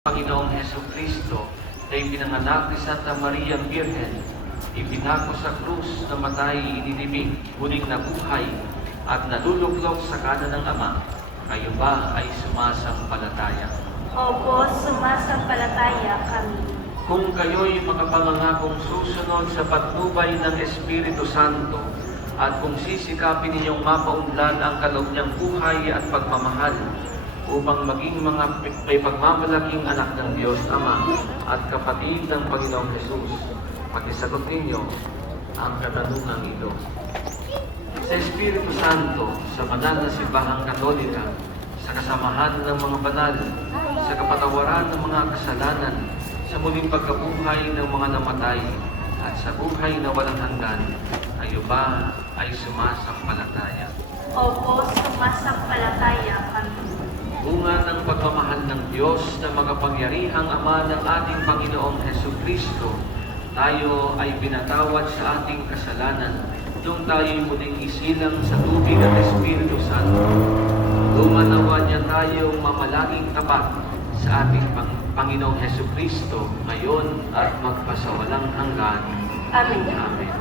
Panginoong Hesukristo ay pinanganak ni Santa Maria Birhen, ipinako sa krus, namatay, inilibing, muling nabuhay, at naluluklok sa kanan ng Ama. Kayo ba ay sumasampalataya? Opo, sumasampalataya kami. Kung kayo'y makapangangakong susunod sa patnubay ng Espiritu Santo, at kung sisikapin ninyong mapaunlad ang kaloob niyang buhay at pagmamahal, upang maging mga may pagmamalaking anak ng Diyos Ama at kapatid ng Panginoong Hesus, pakisagot ninyo ang katanungang ito. Sa Espiritu Santo, sa banal na simbahang Katolika, sa kasamahan ng mga banal, sa kapatawaran ng mga kasalanan, sa muling pagkabuhay ng mga namatay, at sa buhay na walang hanggan, kayo ba ay sumasampalataya? Opo, sumasampalataya kami. Bunga ng pagmamahal ng Diyos na makapangyarihang Ama ng ating Panginoong Hesukristo, tayo ay pinatawad sa ating kasalanan nung tayo'y muling isilang sa tubig at Espiritu Santo. Lumanawa niya tayong mamalangin tapat sa ating Panginoong Hesukristo ngayon at magpasawalang hanggan. Amen. Amen.